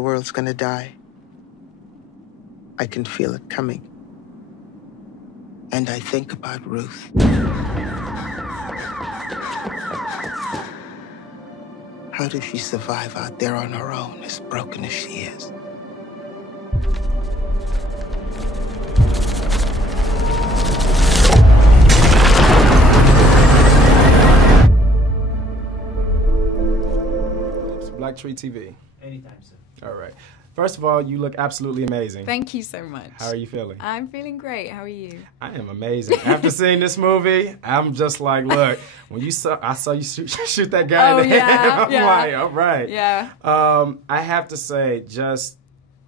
the world's gonna die. I can feel it coming. And I think about Ruth. How does she survive out there on her own, as broken as she is? BLACKTREE TV. Anytime soon. All right. First of all, you look absolutely amazing. Thank you so much. How are you feeling? I'm feeling great. How are you? I am amazing. After seeing this movie, I'm just like, look, when I saw you shoot that guy in the head, I'm like, all right. Yeah. I have to say, just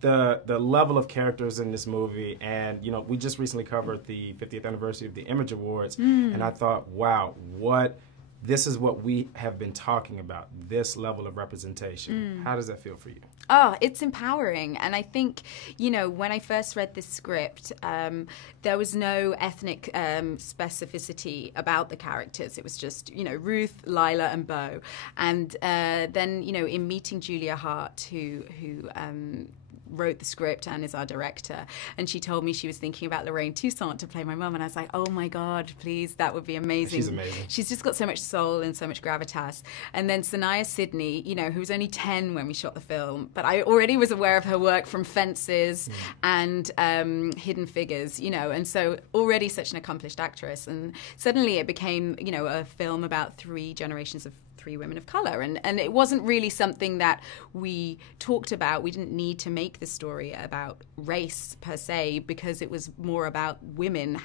the level of characters in this movie, and we just recently covered the 50th anniversary of the Image Awards, and I thought, wow, this is what we have been talking about, this level of representation. How does that feel for you? Oh, it's empowering. And I think, when I first read this script, there was no ethnic specificity about the characters. It was just, Ruth, Lila, and Bo. And then, in meeting Julia Hart, who wrote the script and is our director, and she told me she was thinking about Lorraine Toussaint to play my mum, and I was like, oh my God, please, that would be amazing. She's amazing. She's just got so much soul and so much gravitas. And then Sanaya Sidney, who was only 10 when we shot the film, but I already was aware of her work from Fences and Hidden Figures, and so already such an accomplished actress. And suddenly it became, a film about 3 generations of 3 women of color, and it wasn't really something that we talked about. We didn't need to make the story about race per se, because it was more about women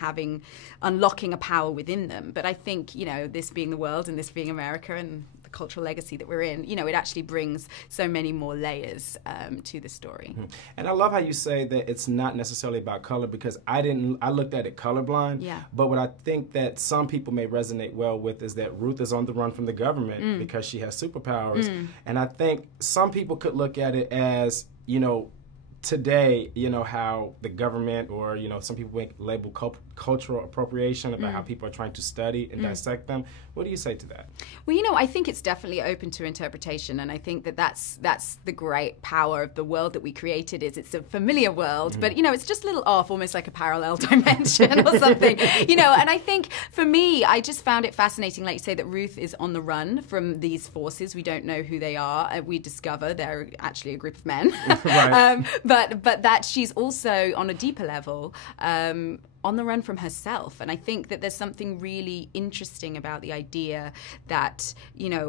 unlocking a power within them. But I think, this being the world and this being America and the cultural legacy that we're in, it actually brings so many more layers to the story. And I love how you say that it's not necessarily about color, because I looked at it colorblind. Yeah. But what I think that some people may resonate well with is that Ruth is on the run from the government because she has superpowers. And I think some people could look at it as, today, how the government or, some people label cultural appropriation about how people are trying to study and dissect them. What do you say to that? Well, I think it's definitely open to interpretation, and I think that's the great power of the world that we created. Is it's a familiar world, but it's just a little off, almost like a parallel dimension or something. And I think for me, I just found it fascinating, like you say, that Ruth is on the run from these forces. We don't know who they are. We discover they're actually a group of men. Right. But that she's also on a deeper level on the run from herself. And I think that there's something really interesting about the idea that,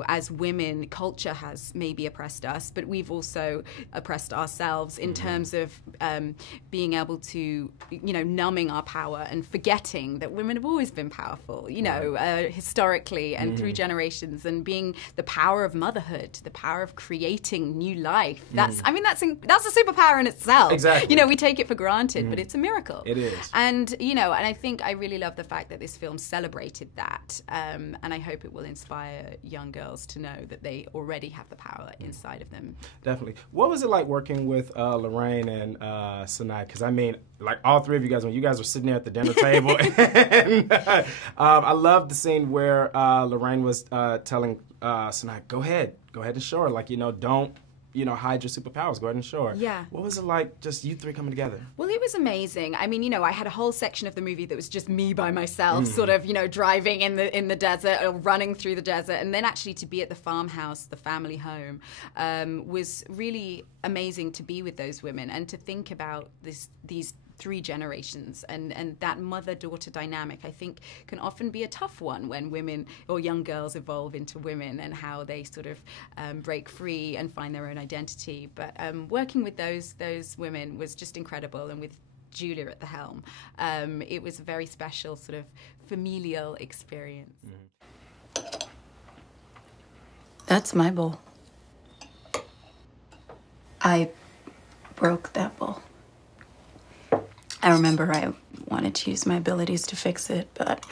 as women, culture has maybe oppressed us, but we've also oppressed ourselves in terms of being able to, numbing our power and forgetting that women have always been powerful, historically and through generations, and being the power of motherhood, the power of creating new life. That's a superpower in itself. Exactly. We take it for granted, but it's a miracle. It is. And, and I think I really love the fact that this film celebrated that, and I hope it will inspire young girls to know that they already have the power inside of them. Definitely. What was it like working with Lorraine and Sanaya? Because, like all 3 of you guys, when you guys were sitting there at the dinner table, and I love the scene where Lorraine was telling Sanaya, go ahead and show her, like, don't hide your superpowers. Go ahead and show her. Yeah. What was it like, just you 3 coming together? Well, it was amazing. I had a whole section of the movie that was just me by myself, sort of, driving in the desert or running through the desert, and then actually to be at the farmhouse, the family home, was really amazing to be with those women and to think about these 3 generations, and that mother-daughter dynamic, I think, can often be a tough one when women or young girls evolve into women, and how they sort of break free and find their own identity. But working with those women was just incredible, and with Julia at the helm, it was a very special sort of familial experience. That's my bowl. I broke that bowl. I remember I wanted to use my abilities to fix it, but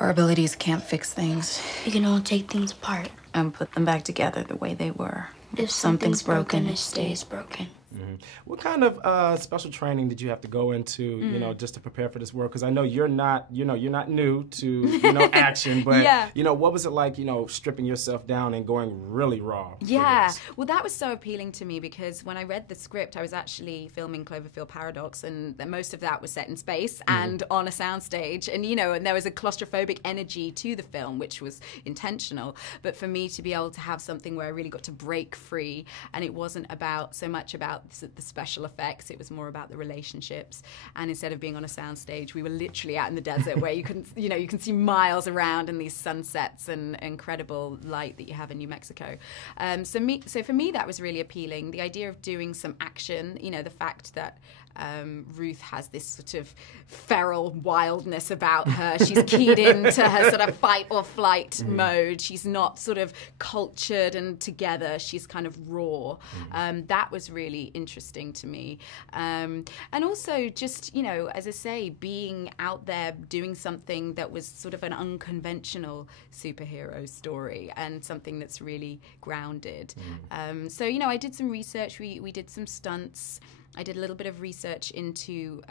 our abilities can't fix things. We can all take things apart and put them back together the way they were. If something's broken, it stays broken. Mm-hmm. What kind of special training did you have to go into, you know, just to prepare for this work? Because I know you're not new to, you know, action, but, you know, what was it like, you know, stripping yourself down and going really raw? Yeah, well, that was so appealing to me because when I read the script, I was actually filming Cloverfield Paradox, and most of that was set in space and on a soundstage, and, you know, and there was a claustrophobic energy to the film, which was intentional. But for me to be able to have something where I really got to break free, and it wasn't about so much about the special effects, it was more about the relationships. And instead of being on a soundstage, we were literally out in the desert where you can see miles around and these sunsets and incredible light that you have in New Mexico. So for me, that was really appealing. The idea of doing some action, you know, the fact that Ruth has this sort of feral wildness about her. She's keyed into her sort of fight or flight mode. She's not sort of cultured and together. She's kind of raw. That was really interesting to me. And also just, you know, as I say, being out there doing something that was sort of an unconventional superhero story and something that's really grounded. So, you know, I did some research. We did some stunts. I did a little bit of research into,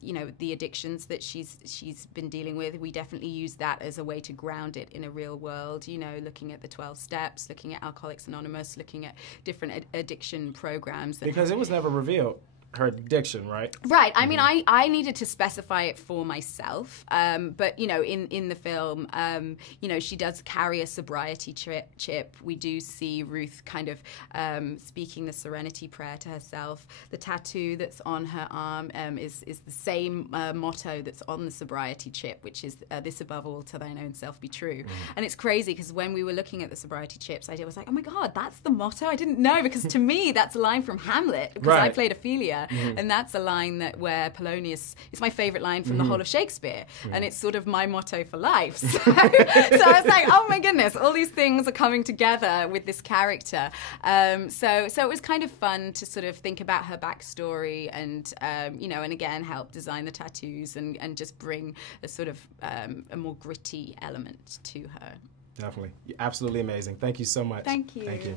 you know, the addictions that she's been dealing with. We definitely used that as a way to ground it in a real world, you know, looking at the 12 steps, looking at Alcoholics Anonymous, looking at different addiction programs. Because it was never revealed. Her addiction, right? Right. I mean, I needed to specify it for myself. But, you know, in the film, you know, she does carry a sobriety chip. We do see Ruth kind of speaking the serenity prayer to herself. The tattoo that's on her arm is the same motto that's on the sobriety chip, which is this above all to thine own self be true. And it's crazy because when we were looking at the sobriety chips, I was like, oh my God, that's the motto? I didn't know, because to me, that's a line from Hamlet, because I played Ophelia. And that's a line where Polonius, it's my favorite line from the whole of Shakespeare, and it's sort of my motto for life. So I was like, oh my goodness, all these things are coming together with this character. So it was kind of fun to sort of think about her backstory and, you know, and again, help design the tattoos and just bring a sort of a more gritty element to her. Definitely. You're absolutely amazing. Thank you so much. Thank you. Thank you.